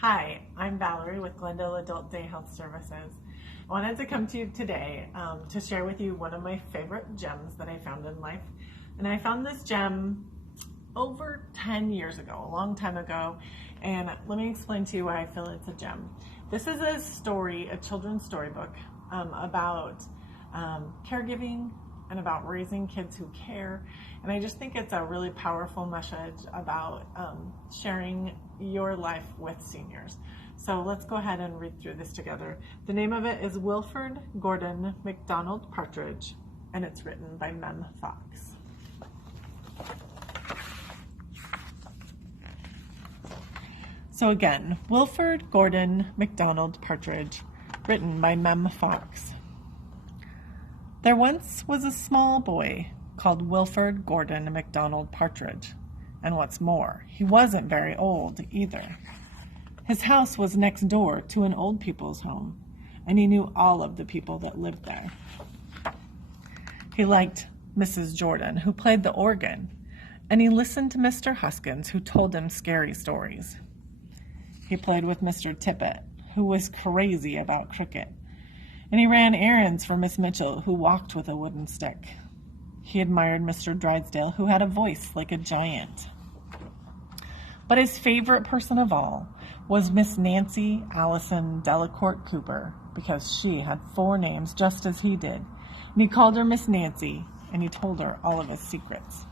Hi, I'm Valerie with Glendale Adult Day Health Services. I wanted to come to you today to share with you one of my favorite gems that I found in life. And I found this gem over 10 years ago, a long time ago. And let me explain to you why I feel it's a gem. This is a story, a children's storybook about caregiving and about raising kids who care. And I just think it's a really powerful message about sharing your life with seniors. So let's go ahead and read through this together. The name of it is Wilford Gordon McDonald Partridge, and it's written by Mem Fox. So again, Wilford Gordon McDonald Partridge, written by Mem Fox. There once was a small boy called Wilford Gordon McDonald Partridge, and what's more, he wasn't very old either. His house was next door to an old people's home, and he knew all of the people that lived there. He liked Mrs. Jordan, who played the organ, and he listened to Mr. Huskins, who told him scary stories. He played with Mr. Tippett, who was crazy about cricket, and he ran errands for Miss Mitchell, who walked with a wooden stick. He admired Mr. Drysdale, who had a voice like a giant. But his favorite person of all was Miss Nancy Allison Delacourt Cooper, because she had 4 names just as he did, and he called her Miss Nancy, and he told her all of his secrets.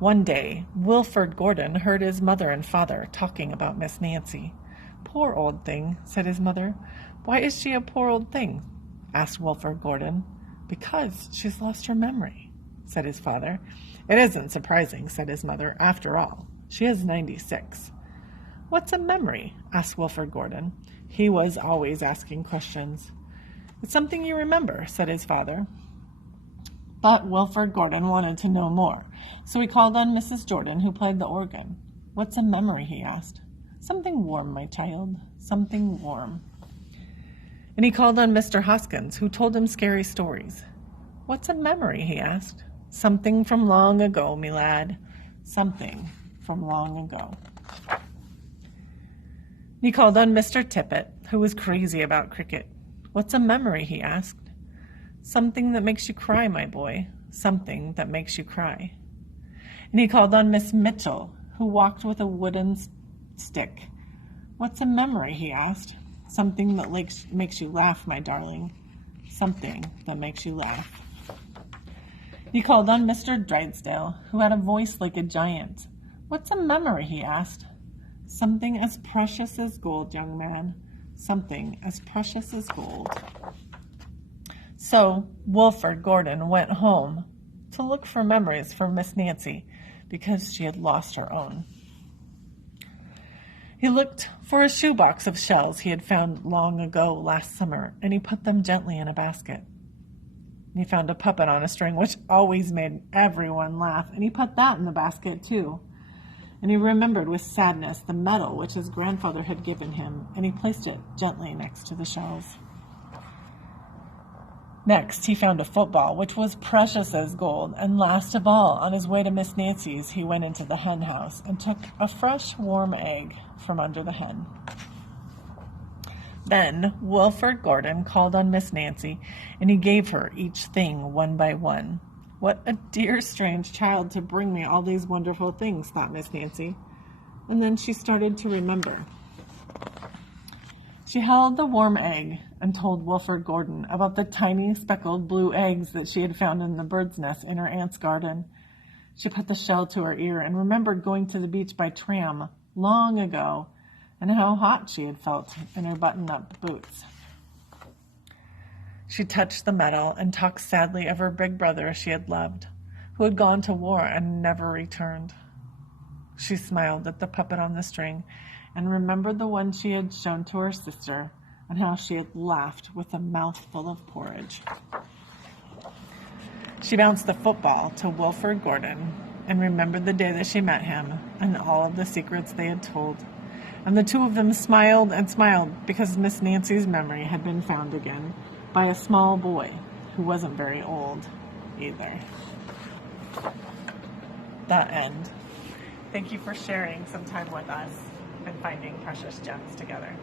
One day, Wilford Gordon heard his mother and father talking about Miss Nancy. "Poor old thing," said his mother. "Why is she a poor old thing?" asked Wilford Gordon. "Because she's lost her memory," said his father. "It isn't surprising," said his mother. "After all, she is 96. "What's a memory?" asked Wilford Gordon. He was always asking questions. "It's something you remember," said his father. But Wilford Gordon wanted to know more, so he called on Mrs. Jordan, who played the organ. "What's a memory?" he asked. "Something warm, my child, something warm." And he called on Mr. Hoskins, who told him scary stories. "What's a memory?" he asked. "Something from long ago, me lad, something from long ago." He called on Mr. Tippett, who was crazy about cricket. "What's a memory?" he asked. "Something that makes you cry, my boy, something that makes you cry." And he called on Miss Mitchell, who walked with a wooden stick. "What's a memory?" he asked. "Something that makes you laugh, my darling, something that makes you laugh." He called on Mr. Drysdale, who had a voice like a giant. "What's a memory?" he asked. "Something as precious as gold, young man, something as precious as gold." So Wilford Gordon went home to look for memories for Miss Nancy, because she had lost her own. He looked for a shoebox of shells he had found long ago last summer, and he put them gently in a basket. He found a puppet on a string, which always made everyone laugh, and he put that in the basket too. And he remembered with sadness the medal which his grandfather had given him, and he placed it gently next to the shells. Next, he found a football, which was precious as gold, and last of all, on his way to Miss Nancy's, he went into the hen house and took a fresh, warm egg from under the hen. Then Wilford Gordon called on Miss Nancy, and he gave her each thing one by one. "What a dear, strange child to bring me all these wonderful things," thought Miss Nancy. And then she started to remember. She held the warm egg and told Wilford Gordon about the tiny speckled blue eggs that she had found in the bird's nest in her aunt's garden. She put the shell to her ear and remembered going to the beach by tram long ago and how hot she had felt in her button-up boots. She touched the medal and talked sadly of her big brother she had loved, who had gone to war and never returned. She smiled at the puppet on the string and remembered the one she had shown to her sister and how she had laughed with a mouthful of porridge. She bounced the football to Wilford Gordon and remembered the day that she met him and all of the secrets they had told. And the two of them smiled and smiled because Miss Nancy's memory had been found again by a small boy who wasn't very old either. The end. Thank you for sharing some time with us. and finding precious gems together.